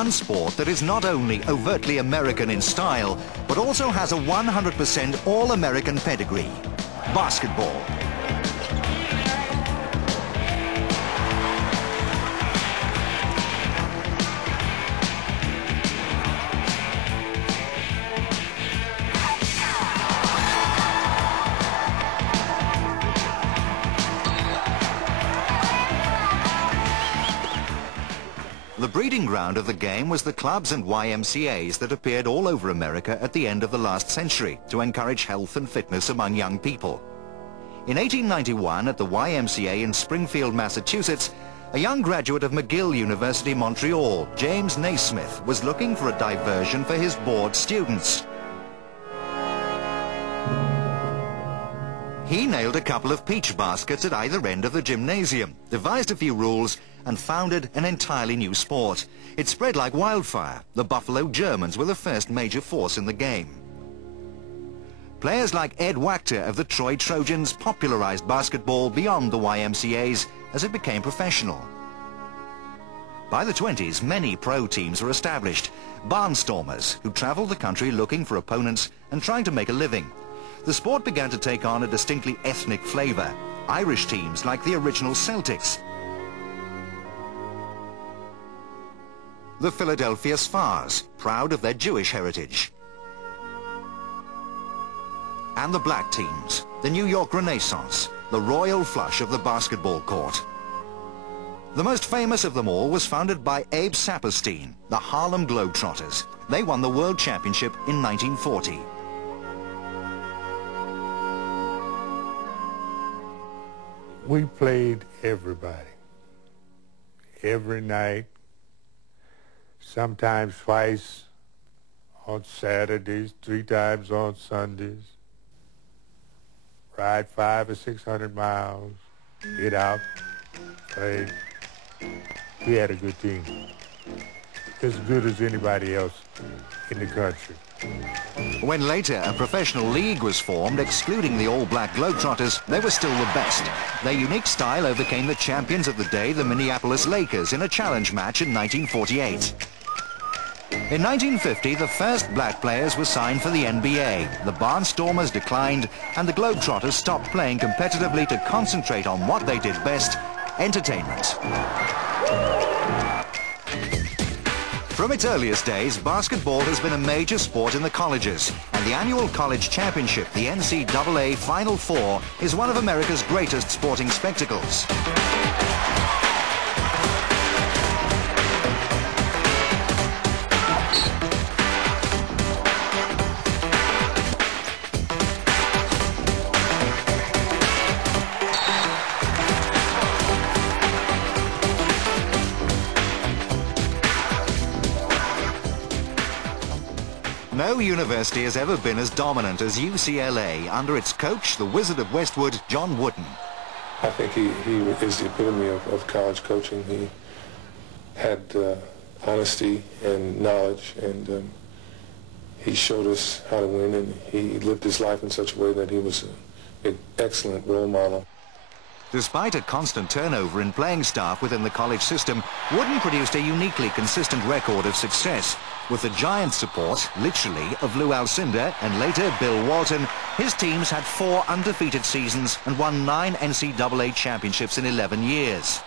One sport that is not only overtly American in style, but also has a 100% all-American pedigree: basketball. The breeding ground of the game was the clubs and YMCAs that appeared all over America at the end of the last century to encourage health and fitness among young people. In 1891, at the YMCA in Springfield, Massachusetts, a young graduate of McGill University, Montreal, James Naismith, was looking for a diversion for his bored students. He nailed a couple of peach baskets at either end of the gymnasium, devised a few rules, and founded an entirely new sport. It spread like wildfire. The Buffalo Germans were the first major force in the game. Players like Ed Wachter of the Troy Trojans popularized basketball beyond the YMCAs as it became professional. By the 20s, many pro teams were established, barnstormers who traveled the country looking for opponents and trying to make a living. The sport began to take on a distinctly ethnic flavor. Irish teams like the original Celtics, the Philadelphia Spars, proud of their Jewish heritage, and the black teams, the New York Renaissance, the royal flush of the basketball court. The most famous of them all was founded by Abe Saperstein, the Harlem Globetrotters. They won the World Championship in 1940. We played everybody, every night, sometimes twice on Saturdays, 3 times on Sundays. Ride 500 or 600 miles, get out, play. We had a good team, as good as anybody else in the country. When later a professional league was formed, excluding the all-black Globetrotters, they were still the best. Their unique style overcame the champions of the day, the Minneapolis Lakers, in a challenge match in 1948. In 1950, the first black players were signed for the NBA. The Barnstormers declined, and the Globetrotters stopped playing competitively to concentrate on what they did best: entertainment. From its earliest days, basketball has been a major sport in the colleges, and the annual college championship, the NCAA Final Four, is one of America's greatest sporting spectacles. No university has ever been as dominant as UCLA under its coach, the Wizard of Westwood, John Wooden. I think he is the epitome of college coaching. He had honesty and knowledge, and he showed us how to win, and he lived his life in such a way that he was an excellent role model. Despite a constant turnover in playing staff within the college system, Wooden produced a uniquely consistent record of success. With the giant support, literally, of Lou Alcindor and later Bill Walton, his teams had 4 undefeated seasons and won 9 NCAA championships in 11 years.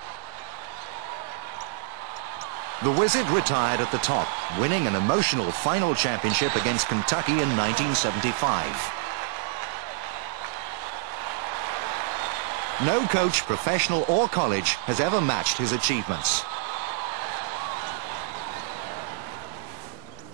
The Wizard retired at the top, winning an emotional final championship against Kentucky in 1975. No coach, professional or college, has ever matched his achievements.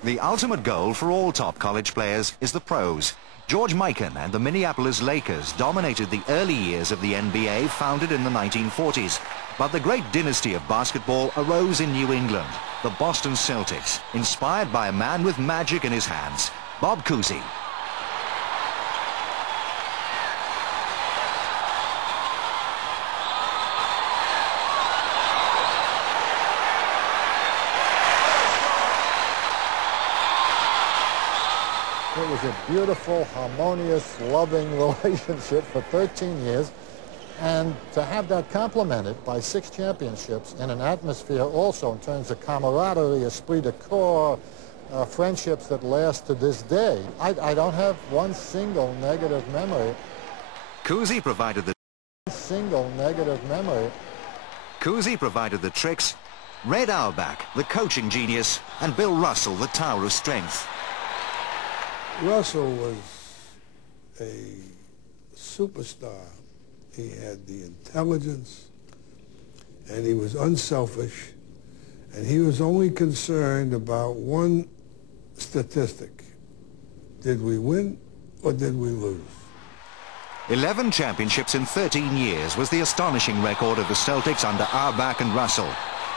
The ultimate goal for all top college players is the pros. George Mikan and the Minneapolis Lakers dominated the early years of the NBA, founded in the 1940s. But the great dynasty of basketball arose in New England, the Boston Celtics, inspired by a man with magic in his hands, Bob Cousy. It was a beautiful, harmonious, loving relationship for 13 years. And to have that complemented by 6 championships in an atmosphere also in terms of camaraderie, esprit de corps, friendships that last to this day. I don't have one single negative memory. Cousy provided the Cousy provided the tricks, Red Auerbach, the coaching genius, and Bill Russell, the tower of strength. Russell was a superstar. He had the intelligence, and he was unselfish, and he was only concerned about one statistic. Did we win or did we lose? 11 championships in 13 years was the astonishing record of the Celtics under Auerbach and Russell.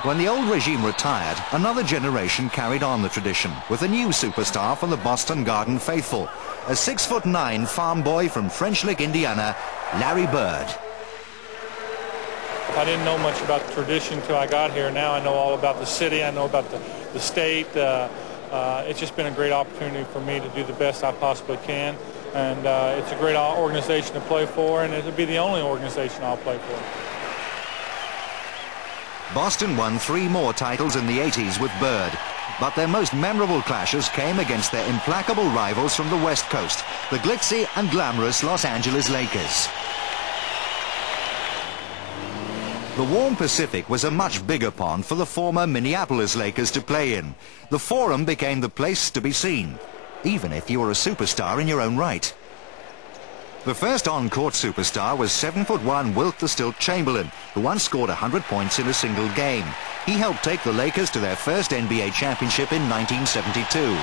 When the old regime retired, another generation carried on the tradition with a new superstar from the Boston Garden faithful, a 6'9" farm boy from French Lick, Indiana, Larry Bird. I didn't know much about the tradition until I got here. Now I know all about the city. I know about the state. It's just been a great opportunity for me to do the best I possibly can. And it's a great organization to play for, and it'll be the only organization I'll play for. Boston won 3 more titles in the 80s with Bird, but their most memorable clashes came against their implacable rivals from the West Coast, the glitzy and glamorous Los Angeles Lakers. The warm Pacific was a much bigger pond for the former Minneapolis Lakers to play in. The Forum became the place to be seen, even if you were a superstar in your own right. The first on-court superstar was 7'1" Wilt the Stilt Chamberlain, who once scored 100 points in a single game. He helped take the Lakers to their first NBA championship in 1972.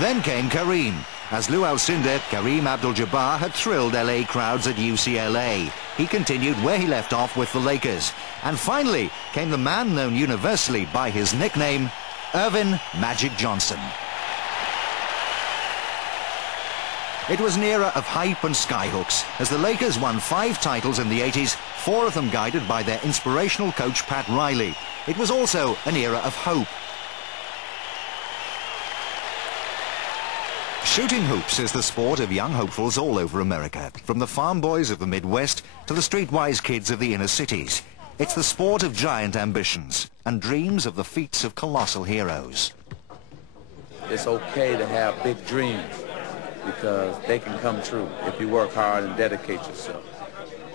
Then came Kareem. As Lou Alcindor, Kareem Abdul-Jabbar had thrilled LA crowds at UCLA. He continued where he left off with the Lakers. And finally came the man known universally by his nickname, Earvin Magic Johnson. It was an era of hype and skyhooks as the Lakers won 5 titles in the 80s, 4 of them guided by their inspirational coach Pat Riley. It was also an era of hope. Shooting hoops is the sport of young hopefuls all over America, from the farm boys of the Midwest to the streetwise kids of the inner cities. It's the sport of giant ambitions and dreams of the feats of colossal heroes. It's okay to have big dreams because they can come true if you work hard and dedicate yourself.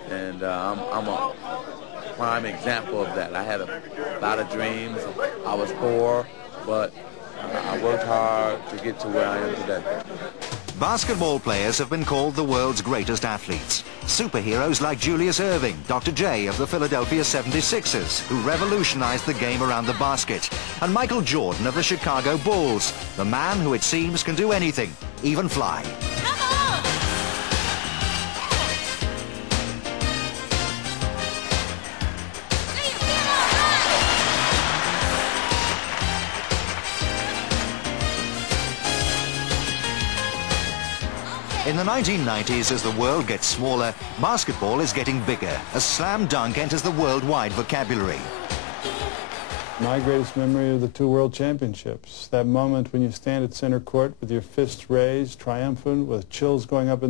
And I'm a prime example of that. I had a lot of dreams. I was poor, but I worked hard to get to where I am today. Basketball players have been called the world's greatest athletes. Superheroes like Julius Erving, Dr. J of the Philadelphia 76ers, who revolutionized the game around the basket, and Michael Jordan of the Chicago Bulls, the man who it seems can do anything, even fly. In the 1990s, as the world gets smaller, basketball is getting bigger, as slam dunk enters the worldwide vocabulary. My greatest memory of the 2 world championships, that moment when you stand at center court with your fists raised, triumphant, with chills going up and down.